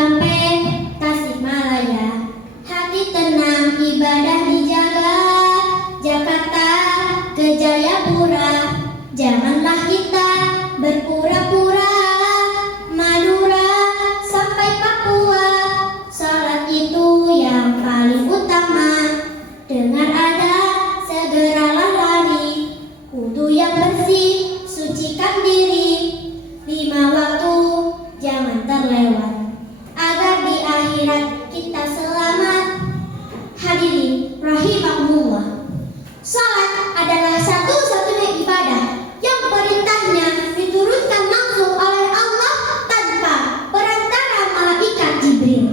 Cikampek, Tasikmalaya, hati tenang, ibadah dijaga. Jakarta ke Jayapura, janganlah kita berpura-pura. Madura sampai Papua, salat itu yang paling utama. Dengar ada segeralah lari, wudu yang bersih, sucikan diri. 5 waktu jangan terlewat, agar di akhirat kita selamat. Hadirin rahimakumullah, salat adalah satu-satunya ibadah yang perintahnya diturunkan langsung oleh Allah tanpa perantara malaikat Jibril.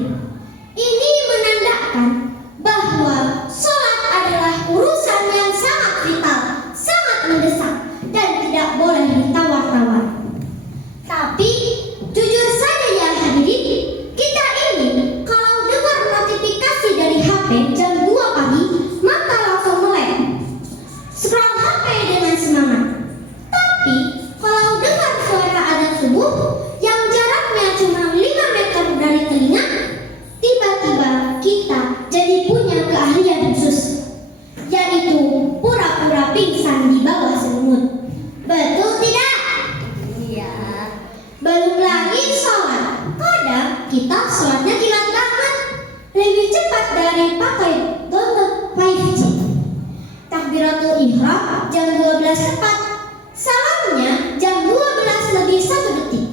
Ini menandakan bahwa salat adalah urusan yang sangat vital, sangat mendesak, dan tidak boleh ditawar-tawar. Tapi jujur saja ya hadirin, kita ini kalau dengar notifikasi dari HP jam 2 pagi, maka langsung melek, scroll HP dengan semangat. Tapi kalau dengar suara adzan subuh yang jaraknya cuma 5 meter dari telinga, tiba-tiba kita jadi punya keahlian khusus, yaitu pura-pura pingsan di bawah selimut. Betul tidak? Iya. Belum lagi sholat, kadang kita sholatnya kilat banget, lebih cepat dari pakai download 5G. Takbiratul ihram jam 12 tepat, salamnya jam 12 lebih 1 detik.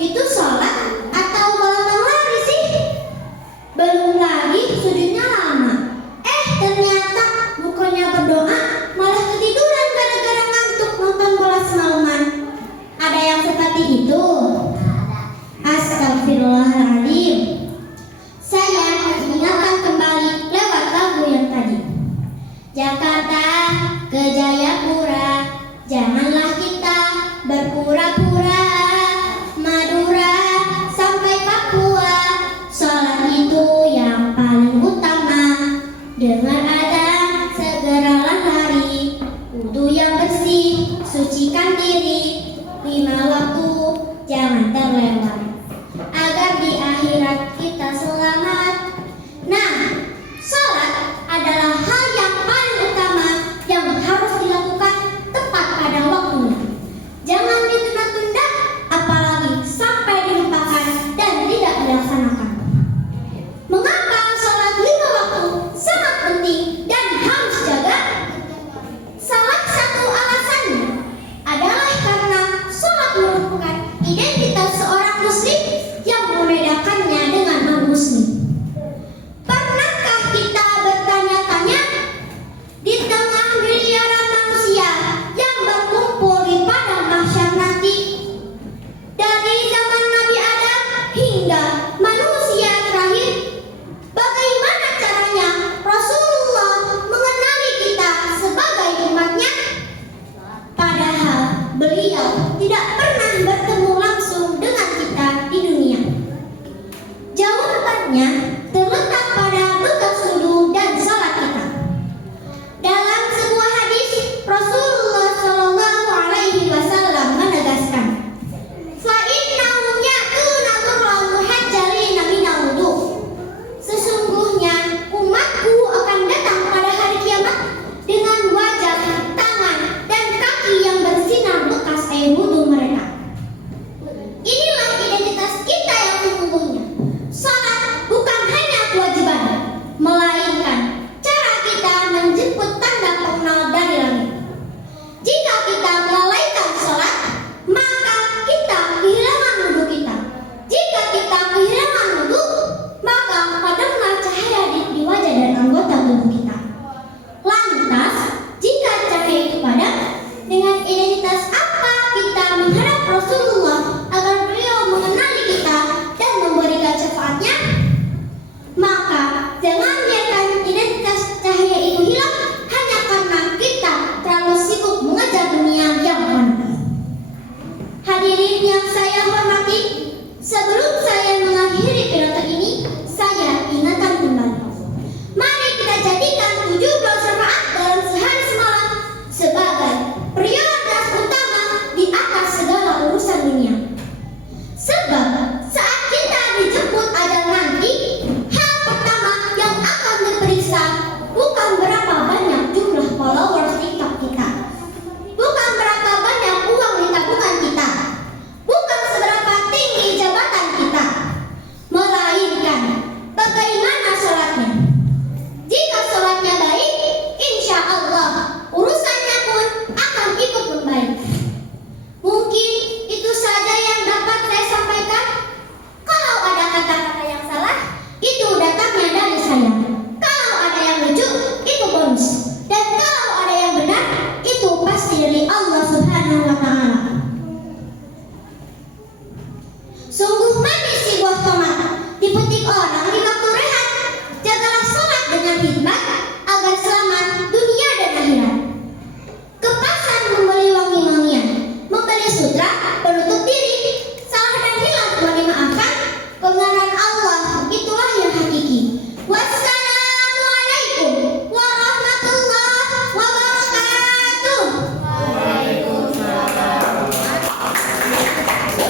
Itu sholat atau balapan lari sih? Belum lagi sujudnya lama. Ternyata bukannya berdoa, malah ketiduran gara-gara ngantuk nonton bola semalaman. Ada yang seperti itu? Astagfirullahaladzim. Saya ingatkan kembali lewat lagu yang tadi. Jakarta ke Jayapura, janganlah kita berpura-pura. Madura sampai Papua, sholat itu yang paling utama. Dengar adzan, segeralah lari, wudu yang bersih, sucikan diri. 5 waktu jangan terlewat, agar di akhirat kita selamat. Nah, sholat adalah hal yang paling utama yang harus dilakukan tepat pada waktunya. Jangan ditunda-tunda, apalagi sampai dilupakan dan tidak dilaksanakan. Mengapa sholat 5 waktu sangat penting dan harus jaga? Salah satu alasannya adalah karena sholat merupakan identitas seorang muslim yang membedakannya dengan non-muslim. Pernahkah kita bertanya-tanya, di tengah miliaran manusia yang berkumpul di padang mahsyar nanti, dari zaman Nabi Adam hingga manusia terakhir, bagaimana caranya Rasulullah mengenali kita sebagai umatnya? Padahal beliau tidak pernah bertemu langsung dengan kita di dunia. Jawabannya terletak pada bekal wudu dan salat kita. Dalam sebuah hadis, Rasulullah Shallallahu Alaihi Wasallam menegaskan, "Fa innahum ya'tuna dhurran muhajjalina minal wudu." Sesungguhnya umatku akan datang pada hari kiamat dengan wajah, tangan, dan kaki yang bersinar bekas air wudu mereka. Inilah identitas kita yang sesungguhnya. Salat bukan hanya kewajiban, melainkan cara kita menjemput tanda pengenal dari langit. Jika kita melalaikan salat, maka kita kehilangan wudu kita. Jika kita kehilangan wudu, maka padamlah cahaya di wajah dan anggota tubuh kita. Lantas, jika cahaya itu padam, dengan identitas apa kita menghadap Rasulullah agar beliau mengenali kita dan memberikan syafaatnya? Maka jangan biarkan identitas cahaya itu hilang hanya karena kita terlalu sibuk mengejar dunia yang fana. Hadirin yang saya hormati, sebelum saya mengakhiri pidato ini, saya ingatkan kembali. Mari kita jadikan 17 rakaat dalam sehari semalam sebagai prioritas utama di atas segala urusan dunia. Sebab